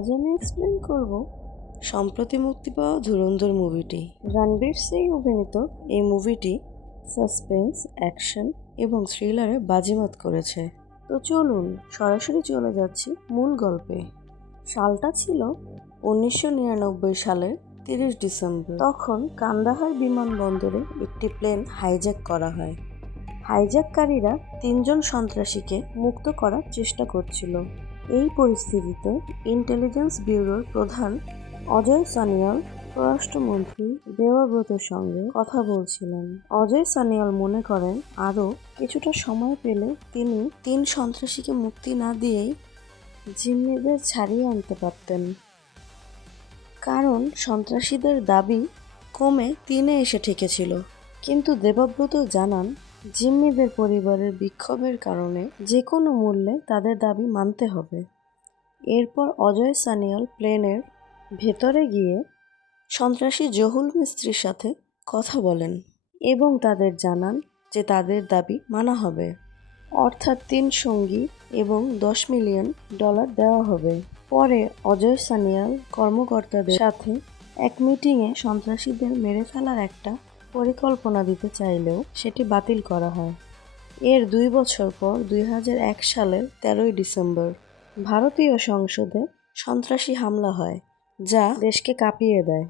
আজ আমি এক্সপ্লেন করব সম্প্রতি মুক্তি পাওয়া ধুরন্ধর মুভিটি। রণবীর সিং অভিনীত এই মুভিটি সাসপেন্স, অ্যাকশন এবং থ্রিলারে বাজিমাত করেছে। তো চলুন সরাসরি চলে যাচ্ছি মূল গল্পে। সালটা ছিল 1999 সালের 30 ডিসেম্বর। তখন কান্দাহার বিমানবন্দরে একটি প্লেন হাইজ্যাক করা হয়। হাইজ্যাককারীরা 3 জন সন্ত্রাসীকে মুক্ত করার চেষ্টা করছিল। এই পরিস্থিতিতে ইন্টেলিজেন্স ব্যুরোর প্রধান অজয় সানিয়াল স্বরাষ্ট্রমন্ত্রী দেবাব্রতের সঙ্গে কথা বলছিলেন। অজয় সানিয়াল মনে করেন আরও কিছুটা সময় পেলে তিনি 3 সন্ত্রাসীকে মুক্তি না দিয়েই জিম্মিদের ছাড়িয়ে আনতে পারতেন, কারণ সন্ত্রাসীদের দাবি কমে 3-এ এসে ঠেকেছিল। কিন্তু দেবাব্রত জানান জিম্মিদের পরিবারের বিক্ষোভের কারণে যে কোনো মূল্যে তাদের দাবি মানতে হবে। এরপর অজয় সানিয়াল প্লেনের ভেতরে গিয়ে সন্ত্রাসী জহুল মিস্ত্রির সাথে কথা বলেন এবং তাদের জানান যে তাদের দাবি মানা হবে, অর্থাৎ 3 সঙ্গী এবং $10 মিলিয়ন দেওয়া হবে। পরে অজয় সানিয়াল কর্মকর্তাদের সাথে এক মিটিংয়ে সন্ত্রাসীদের মেরে ফেলার একটা পরিকল্পনা দিতে চাইলেও সেটি বাতিল করা হয়। এর 2 বছর পর 2001 সালের 13 ডিসেম্বর ভারতীয় সংসদে সন্ত্রাসী হামলা হয়, যা দেশকে কাঁপিয়ে দেয়।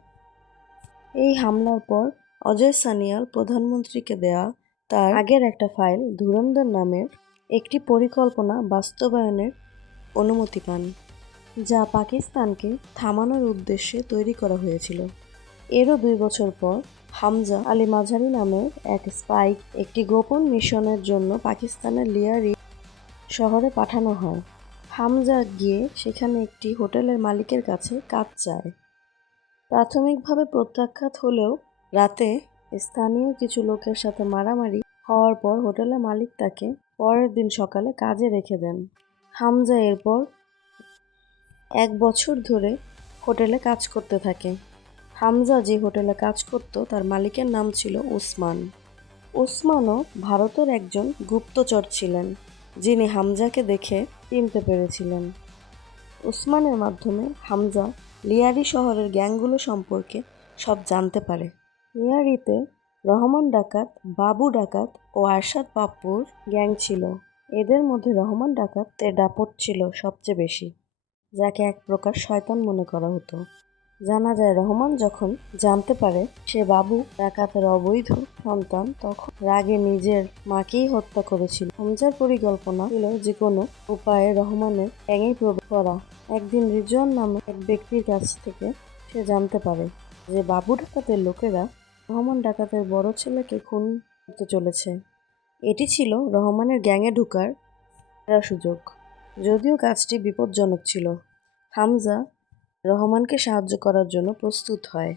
এই হামলার পর অজয় সানিয়াল প্রধানমন্ত্রীকে দেওয়া তার আগের একটা ফাইল ধুরন্ধর নামের একটি পরিকল্পনা বাস্তবায়নের অনুমতি পান, যা পাকিস্তানকে থামানোর উদ্দেশ্যে তৈরি করা হয়েছিল। এরও 2 বছর পর হামজা আলী মাঝারি নামের এক স্পাই একটি গোপন মিশনের জন্য পাকিস্তানের লিয়ারি শহরে পাঠানো হয়। হামজা গিয়ে সেখানে একটি হোটেলের মালিকের কাছে কাজ চায়। প্রাথমিকভাবে প্রত্যাখ্যাত হলেও রাতে স্থানীয় কিছু লোকের সাথে মারামারি হওয়ার পর হোটেলের মালিক তাকে পরের দিন সকালে কাজে রেখে দেন। হামজা এরপর 1 বছর ধরে হোটেলে কাজ করতে থাকে। হামজা যে হোটেলে কাজ করত তার মালিকের নাম ছিল ওসমান। ওসমানও ভারতের একজন গুপ্তচর ছিলেন, যিনি হামজাকে দেখে চিনতে পেরেছিলেন। ওসমানের মাধ্যমে হামজা লিয়ারি শহরের গ্যাংগুলো সম্পর্কে সব জানতে পারে। লিয়ারিতে রহমান ডাকাত, বাবু ডাকাত ও আরশাদ পাপ্পুর গ্যাং ছিল। এদের মধ্যে রহমান ডাকাতের দাপট ছিল সবচেয়ে বেশি, যাকে এক প্রকার শয়তান মনে করা হতো। জানা যায় রহমান যখন জানতে পারে সে বাবু ডাকাতের অবৈধ সন্তান, তখন রাগে নিজের মাকেই হত্যা করেছিল। হামজার পরিকল্পনা ছিল যে কোনো উপায়ে রহমানের গ্যাংয়ে প্রবেশ করা। একদিন রিজওয়ান নামে এক ব্যক্তির কাছ থেকে সে জানতে পারে যে বাবু ডাকাতের লোকেরা রহমান ডাকাতের বড় ছেলেকে খুন করতে চলেছে। এটি ছিল রহমানের গ্যাংয়ে ঢোকার সেরা সুযোগ, যদিও কাজটি বিপজ্জনক ছিল। হামজা রহমানকে সাহায্য করার জন্য প্রস্তুত হয়।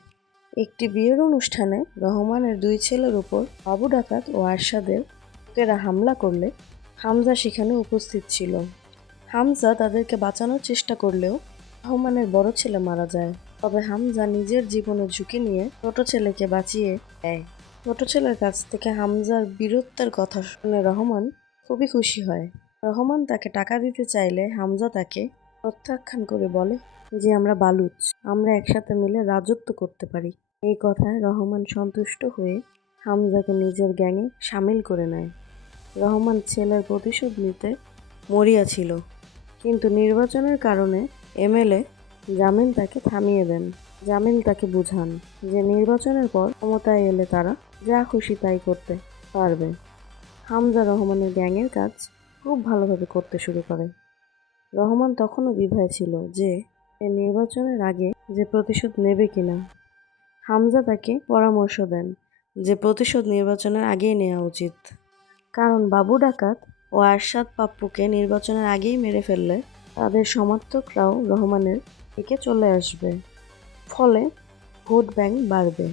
একটি বিয়ের অনুষ্ঠানে রহমানের 2 ছেলের উপর বাবু ডাকাত ও আরশাদের লোকেরা হামলা করলে হামজা সেখানে উপস্থিত ছিল। হামজা তাদেরকে বাঁচানোর চেষ্টা করলেও রহমানের বড় ছেলে মারা যায়। তবে হামজা নিজের জীবনের ঝুঁকি নিয়ে ছোট ছেলেকে বাঁচিয়ে দেয়। ছোট ছেলের কাছ থেকে হামজার বীরত্বের কথা শুনে রহমান খুবই খুশি হয়। রহমান তাকে টাকা দিতে চাইলে হামজা তাকে প্রত্যাখ্যান করে বলে যে আমরা বালুচ, আমরা একসাথে মিলে রাজত্ব করতে পারি। এই কথায় রহমান সন্তুষ্ট হয়ে হামজাকে নিজের গ্যাংয়ে সামিল করে নেয়। রহমান ছেলের প্রতিশোধ নিতে মরিয়া ছিল, কিন্তু নির্বাচনের কারণে এমএলএ জামিল তাকে থামিয়ে দেন। জামিল তাকে বুঝান যে নির্বাচনের পর ক্ষমতায় এলে তারা যা খুশি তাই করতে পারবে। হামজা রহমানের গ্যাংয়ের কাজ খুব ভালোভাবে করতে শুরু করে। রহমান তখনও দ্বিধায় ছিল যে নির্বাচনের আগে যে প্রতিশোধ নেবে কিনা। হামজা তাকে পরামর্শ দেন যে প্রতিশোধ নির্বাচনের আগেই নেওয়া উচিত, কারণ বাবু ডাকাত ও আরশাদ পাপ্পুকে নির্বাচনের আগেই মেরে ফেললে তাদের সমর্থকরাও রহমানের দিকে চলে আসবে, ফলে ভোট ব্যাংক বাড়বে।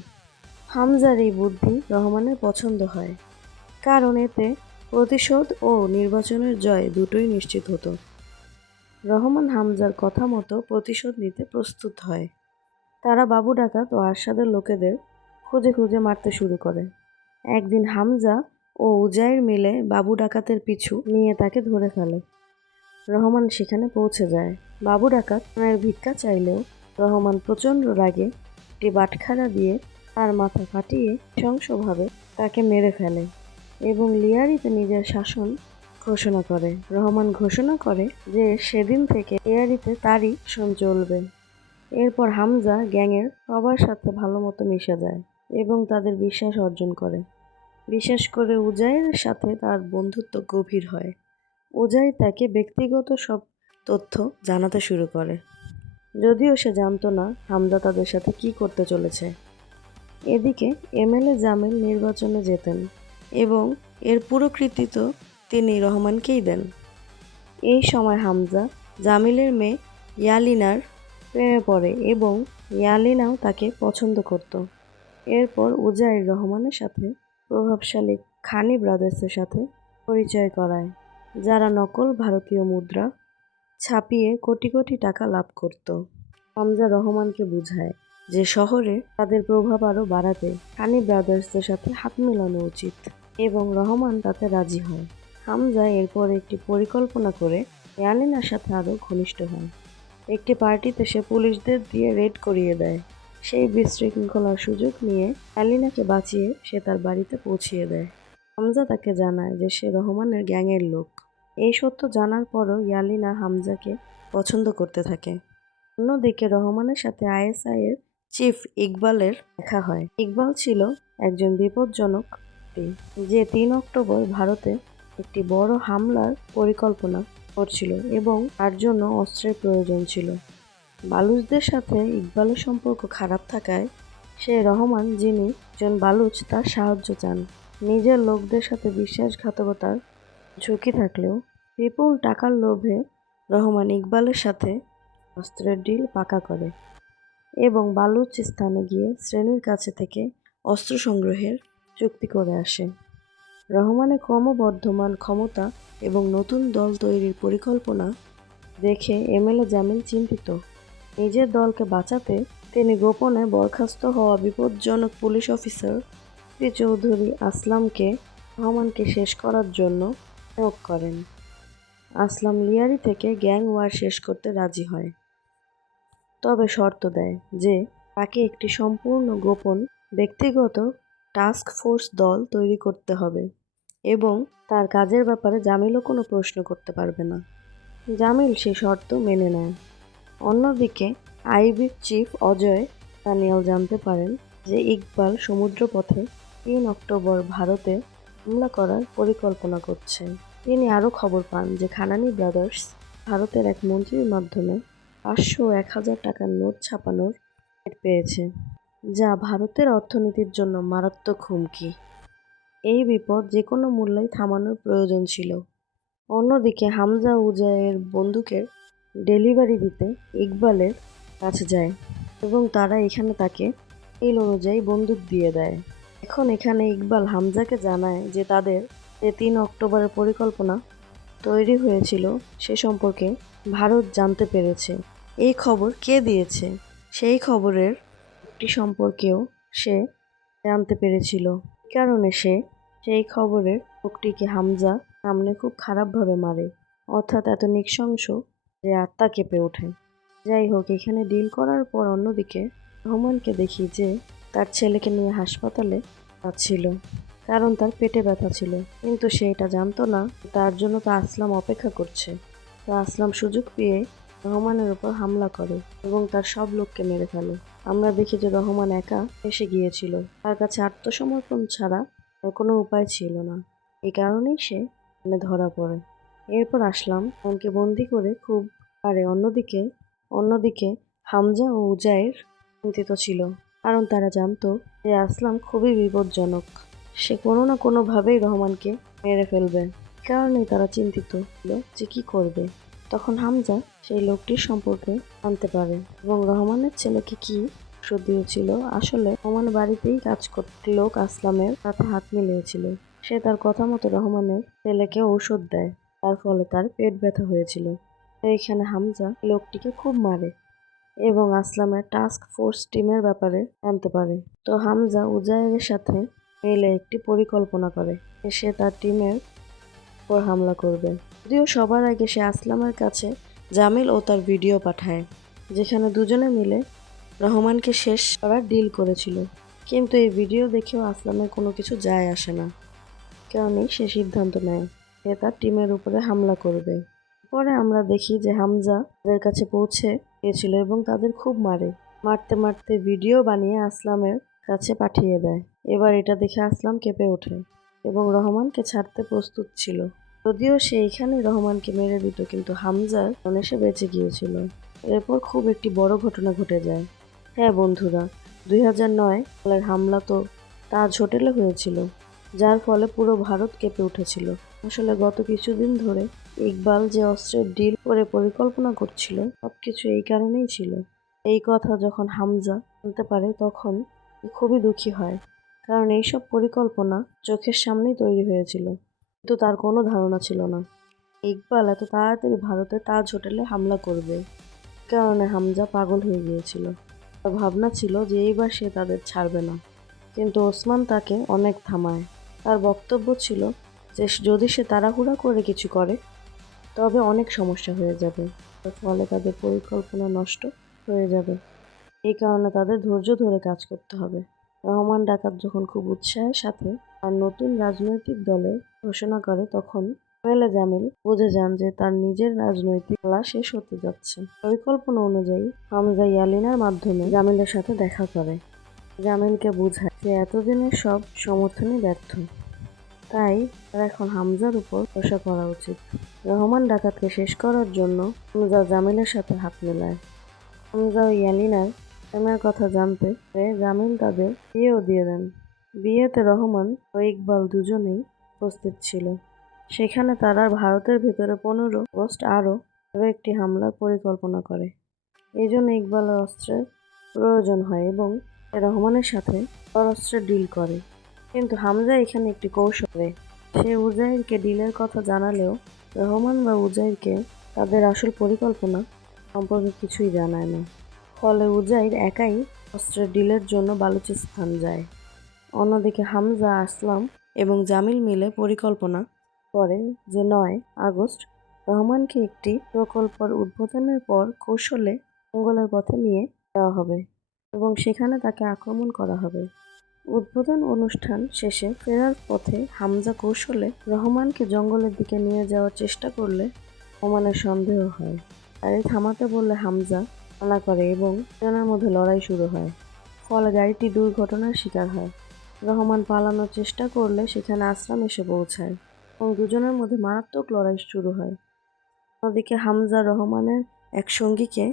হামজার এই বুদ্ধি রহমানের পছন্দ হয়, কারণ এতে প্রতিশোধ ও নির্বাচনের জয় দুটোই নিশ্চিত হতো। রহমান হামজার কথা মতো প্রতিশোধ নিতে প্রস্তুত হয়। তারা বাবু ডাকাত ও আরশাদের লোকেদের খুঁজে খুঁজে মারতে শুরু করে। একদিন হামজা ও উজাইর মিলে বাবু ডাকাতের পিছু নিয়ে তাকে ধরে ফেলে। রহমান সেখানে পৌঁছে যায়। বাবু ডাকাত ভিক্ষা চাইলেও রহমান প্রচণ্ড রাগে একটি বাটখারা দিয়ে তার মাথা ফাটিয়ে নৃশংসভাবে তাকে মেরে ফেলে এবং লিয়ারিতে নিজের শাসন ঘোষণা করে। রহমান ঘোষণা করে যে সেদিন থেকে লিয়ারিতে তারই শাসন চলবে। এরপর হামজা গ্যাংয়ের সবার সাথে ভালো মতো মিশে যায় এবং তাদের বিশ্বাস অর্জন করে। বিশেষ করে উজাইরের সাথে তার বন্ধুত্ব গভীর হয়। উজাইর তাকে ব্যক্তিগত সব তথ্য জানাতে শুরু করে, যদিও সে জানতো না হামজা তাদের সাথে কি করতে চলেছে। এদিকে এমএলএ জামিল নির্বাচনে জেতেন এবং এর পুরো কৃতিত্ব তিনি রহমানকেই দেন। এই সময় হামজা জামিলের মেয়ে ইয়ালিনার প্রেমে পড়ে এবং ইয়ালিনাও তাকে পছন্দ করত। এরপর উজাইর রহমানের সাথে প্রভাবশালী খানি ব্রাদার্সের সাথে পরিচয় করায়, যারা নকল ভারতীয় মুদ্রা ছাপিয়ে কোটি কোটি টাকা লাভ করত। হামজা রহমানকে বুঝায় যে শহরে তাদের প্রভাব আরও বাড়াতে খানি ব্রাদার্সদের সাথে হাত মেলানো উচিত এবং রহমান তাতে রাজি হয়। হামজা এরপর একটি পরিকল্পনা করে ইয়ালিনার সাথে আরও ঘনিষ্ঠ হয়। একটি পার্টিতে সে পুলিশদের দিয়ে রেড করিয়ে দেয়। সেই বিশৃঙ্খলার সুযোগ নিয়ে ইয়ালিনাকে বাঁচিয়ে সে তার বাড়িতে পৌঁছিয়ে দেয়। হামজা তাকে জানায় যে সে রহমানের গ্যাংয়ের লোক। এই সত্য জানার পরও ইয়ালিনা হামজাকে পছন্দ করতে থাকে। অন্যদিকে রহমানের সাথে আইএসআই-এর চিফ ইকবালের দেখা হয়। ইকবাল ছিল একজন বিপজ্জনক ব্যক্তি যে ৩ অক্টোবর ভারতে একটি বড় হামলার পরিকল্পনা করছিল এবং তার জন্য অস্ত্রের প্রয়োজন ছিল। বালুচদের সাথে ইকবালের সম্পর্ক খারাপ থাকায় সে রহমান, যিনি একজন বালুচ, তার সাহায্য চান। নিজের লোকদের সাথে বিশ্বাসঘাতকতার ঝুঁকি থাকলেও বিপুল টাকার লোভে রহমান ইকবালের সাথে অস্ত্রের ডিল পাকা করে এবং বালুচিস্তানে গিয়ে শ্রেণীর কাছে থেকে অস্ত্র সংগ্রহের চুক্তি করে আসে। রহমানের ক্রমবর্ধমান ক্ষমতা এবং নতুন দল তৈরির পরিকল্পনা দেখে এমএলএ জামিল চিন্তিত। নিজের দলকে বাঁচাতে তিনি গোপনে বরখাস্ত হওয়া বিপজ্জনক পুলিশ অফিসার চৌধুরী আসলামকে রহমানকে শেষ করার জন্য নিয়োগ করেন। আসলাম লিয়ারি থেকে গ্যাং ওয়ার শেষ করতে রাজি হয়, তবে শর্ত দেয় যে তাকে একটি সম্পূর্ণ গোপন ব্যক্তিগত টাস্ক ফোর্স দল তৈরি করতে হবে এবং তার কাজের ব্যাপারে জামিলও কোনো প্রশ্ন করতে পারবে না। জামিল সে শর্ত মেনে নেয়। অন্যদিকে আইবির চিফ অজয় দানিয়াল জানতে পারেন যে ইকবাল সমুদ্রপথে ৩ অক্টোবর ভারতে হামলা করার পরিকল্পনা করছে। তিনি আরও খবর পান যে খানানি ব্রাদার্স ভারতের এক মন্ত্রীর মাধ্যমে ৫০০ ও ১,০০০ টাকার নোট ছাপানোর টের পেয়েছে, যা ভারতের অর্থনীতির জন্য মারাত্মক হুমকি। এই বিপদ যে কোনো মূল্যেই থামানোর প্রয়োজন ছিল। অন্যদিকে হামজা উজাইরের বন্দুকের ডেলিভারি দিতে ইকবালের কাছে যায় এবং তারা এখানে তাকে এই অনুযায়ী বন্দুক দিয়ে দেয়। এখন এখানে ইকবাল হামজাকে জানায় যে তাদের যে ৩ অক্টোবরের পরিকল্পনা তৈরি হয়েছিল সে সম্পর্কে ভারত জানতে পেরেছে। এই খবর কে দিয়েছে সেই খবরের একটি সম্পর্কেও সে জানতে পেরেছিল। এই কারণে সে সেই খবরের লোকটিকে হামজা সামনে খুব খারাপভাবে মারে, অর্থাৎ এত নৃশংস যে আত্মা কেঁপে ওঠে। যাই হোক, এখানে ডিল করার পর অন্যদিকে রহমানকে দেখি যে তার ছেলেকে নিয়ে হাসপাতালে যাচ্ছিল, কারণ তার পেটে ব্যথা ছিল, কিন্তু সে এটা জানতো না তার জন্য তো আসলাম অপেক্ষা করছে। তো আসলাম সুযোগ পেয়ে রহমানের উপর হামলা করে এবং তার সব লোককে মেরে ফেলে। আমরা দেখি যে রহমান একা এসে গিয়েছিল, তার কাছে আত্মসমর্পণ ছাড়া আর কোনো উপায় ছিল না। এই কারণেই সে ধরা পড়ে। এরপর আসলাম ওকে বন্দি করে খুব পারে। অন্যদিকে হামজা ও উজাইর চিন্তিত ছিল, কারণ তারা জানতো যে আসলাম খুবই বিপজ্জনক। সে কোনো না কোনোভাবেই রহমানকে মেরে ফেলবে। কারণেই তারা চিন্তিত ছিল যে কী করবে। তখন হামজা সেই লোকটির সম্পর্কে জানতে পারে এবং রহমানের ছেলেকে কি ওষুধ দিয়েছিল। আসলে রহমানের বাড়িতেই কাজ করতে লোক আসলামের সাথে হাত মিলিয়েছিল। সে তার কথা মতো রহমানের ছেলেকে ঔষধ দেয়, তার ফলে তার পেট ব্যথা হয়েছিল। এইখানে হামজা লোকটিকে খুব মারে এবং আসলামের টাস্ক ফোর্স টিমের ব্যাপারে জানতে পারে। তো হামজা উজাইরের সাথে মিলে একটি পরিকল্পনা করে সে তার টিমের উপর হামলা করবে। যদিও সবার আগে সে আসলামের কাছে জামিল ও তার ভিডিও পাঠায়, যেখানে দুজনে মিলে রহমানকে শেষ করার ডিল করেছিল। কিন্তু এই ভিডিও দেখেও আসলামের কোনো কিছু যায় আসে না, কারণেই সে সিদ্ধান্ত নেয় সে তার টিমের উপরে হামলা করবে। পরে আমরা দেখি যে হামজা তাদের কাছে পৌঁছে গিয়েছিল এবং তাদের খুব মারতে মারতে ভিডিও বানিয়ে আসলামের কাছে পাঠিয়ে দেয়। এবার এটা দেখে আসলাম কেঁপে ওঠে এবং রহমানকে ছাড়তে প্রস্তুত ছিল। যদিও সে এখানেই রহমানকে মেরে দিত, কিন্তু হামজার কারণে সে বেঁচে গিয়েছিল। এরপর খুব একটি বড় ঘটনা ঘটে যায়। হ্যাঁ বন্ধুরা, 2009 সালের হামলা তো তাজ হোটেলে হয়েছিল, যার ফলে পুরো ভারত কেঁপে উঠেছিল। আসলে গত কিছুদিন ধরে ইকবাল যে অস্ত্রের ডিল করে পরিকল্পনা করছিল, সবকিছু এই কারণেই ছিল। এই কথা যখন হামজা জানতে পারে তখন খুবই দুঃখী হয়, কারণ এইসব পরিকল্পনা চোখের সামনেই তৈরি হয়েছিল, কিন্তু তার কোনো ধারণা ছিল না ইকবাল এত তাড়াতাড়ি ভারতে তাজ হোটেলে হামলা করবে। কারণে হামজা পাগল হয়ে গিয়েছিল। তার ভাবনা ছিল যে এইবার সে তাদের ছাড়বে না, কিন্তু ওসমান তাকে অনেক থামায়। তার বক্তব্য ছিল যে যদি সে তাড়াহুড়া করে কিছু করে তবে অনেক সমস্যা হয়ে যাবে, ফলে তাদের পরিকল্পনা নষ্ট হয়ে যাবে। এই কারণে তাদের ধৈর্য ধরে কাজ করতে হবে। রহমান ডাকাত যখন খুব উৎসাহের সাথে তার নতুন রাজনৈতিক দলের ঘোষণা করে, তখন জামিল বুঝে যান যে তার নিজের রাজনৈতিক খেলা শেষ হতে যাচ্ছে। পরিকল্পনা অনুযায়ী হামজা ইয়ালিনার মাধ্যমে জামিলের সাথে দেখা করে। জামিলকে বোঝায় যে এতদিনের সব সমর্থনই ব্যর্থ, তাই তার এখন হামজার উপর ভরসা করা উচিত। রহমান ডাকাতকে শেষ করার জন্য হামজা জামিলের সাথে হাত মেলায়। হামজা ও ইয়ালিনার প্রেমের কথা জানতে পেরে জামিল তাদের বিয়েও দিয়ে দেন। বিয়েতে রহমান ও ইকবাল দুজনেই উপস্থিত ছিল। সেখানে তারা ভারতের ভেতরে 15 আগস্ট আরও একটি হামলার পরিকল্পনা করে। এই জন্য ইকবালের অস্ত্রের প্রয়োজন হয় এবং রহমানের সাথে অস্ত্রের ডিল করে। কিন্তু হামজা এখানে একটি কৌশলে সে উজাইরকে ডিলের কথা জানালেও রহমান বা উজাইরকে তাদের আসল পরিকল্পনা সম্পর্কে কিছুই জানায় না। ফলে উজাইর একাই অস্ত্রের ডিলের জন্য বালুচিস্তান যায়। অন্যদিকে হামজা, আসলাম এবং জামিল মিলে পরিকল্পনা করে যে 9 আগস্ট রহমানকে একটি প্রকল্পের উদ্বোধনের পর কৌশলে মঙ্গলের পথে নিয়ে যাওয়া হবে এবং সেখানে তাকে আক্রমণ করা হবে। উদ্বোধন অনুষ্ঠান শেষে ফেরার পথে হামজা কৌশলে রহমানকে জঙ্গলের দিকে নিয়ে যাওয়ার চেষ্টা করলে রহমানের সন্দেহ হয়। গাড়ি থামাতে বললে হামজা মানা করে এবং দুজনের মধ্যে লড়াই শুরু হয়। ফলে গাড়িটি দুর্ঘটনার শিকার হয়। রহমান পালানোর চেষ্টা করলে সেখানে আসলাম এসে পৌঁছায় এবং দুজনের মধ্যে মারাত্মক লড়াই শুরু হয়। অন্যদিকে হামজা রহমানের এক সঙ্গীকে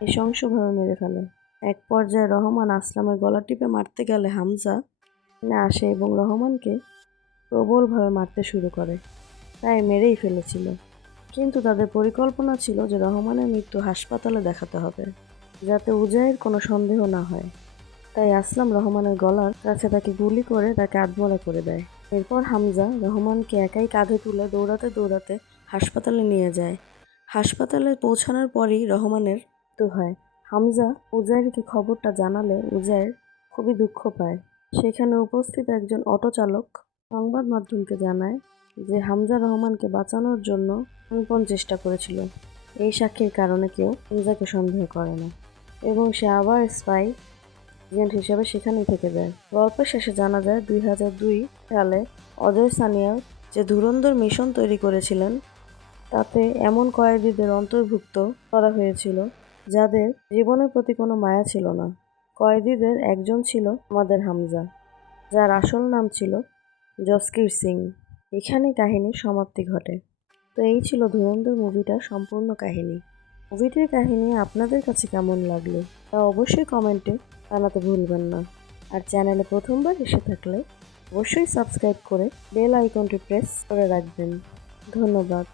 নৃশংসভাবে মেরে ফেলে। এক পর্যায়ে রহমান আসলামের গলা টিপে মারতে গেলে হামজা আসে এবং রহমানকে প্রবলভাবে মারতে শুরু করে, তাই মেরেই ফেলেছিল। কিন্তু তাদের পরিকল্পনা ছিল যে রহমানের মৃত্যু হাসপাতালে দেখাতে হবে, যাতে উজাইর কোনো সন্দেহ না হয়। তাই আসলাম রহমানের গলার কাছে তাকে গুলি করে তাকে আধমরা করে দেয়। এরপর হামজা রহমানকে একাই কাঁধে তুলে দৌড়াতে দৌড়াতে হাসপাতালে নিয়ে যায়। হাসপাতালে পৌঁছানোর পরই রহমানের মৃত্যু হয়। হামজা উজাইরকে খবরটা জানালে উজাইর খুবই দুঃখ পায়। সেখানে উপস্থিত একজন অটো চালক সংবাদ মাধ্যমকে জানায় যে হামজা রহমানকে বাঁচানোর জন্য প্রাণপণ চেষ্টা করেছিল। এই সাক্ষীর কারণে কেউ হামজাকে সন্দেহ করে না এবং সে আবার স্পাই এজেন্ট হিসেবে সেখানেই থেকে যায়। গল্পের শেষে জানা যায় 2002 সালে অজয় সানিয়াল যে ধুরন্ধর মিশন তৈরি করেছিলেন, তাতে এমন কয়েদিদের অন্তর্ভুক্ত করা হয়েছিল যাদের জীবনের প্রতি কোনো মায়া ছিল না। কয়েদিদের একজন ছিল আমাদের হামজা, যার আসল নাম ছিল জসকির সিং। এখানেই কাহিনীর সমাপ্তি ঘটে। তো এই ছিল ধুরন্ধর মুভিটার সম্পূর্ণ কাহিনী। মুভিটির কাহিনী আপনাদের কাছে কেমন লাগলো তা অবশ্যই কমেন্টে জানাতে ভুলবেন না। আর চ্যানেলে প্রথমবার এসে থাকলে অবশ্যই সাবস্ক্রাইব করে বেল আইকনটি প্রেস করে রাখবেন। ধন্যবাদ।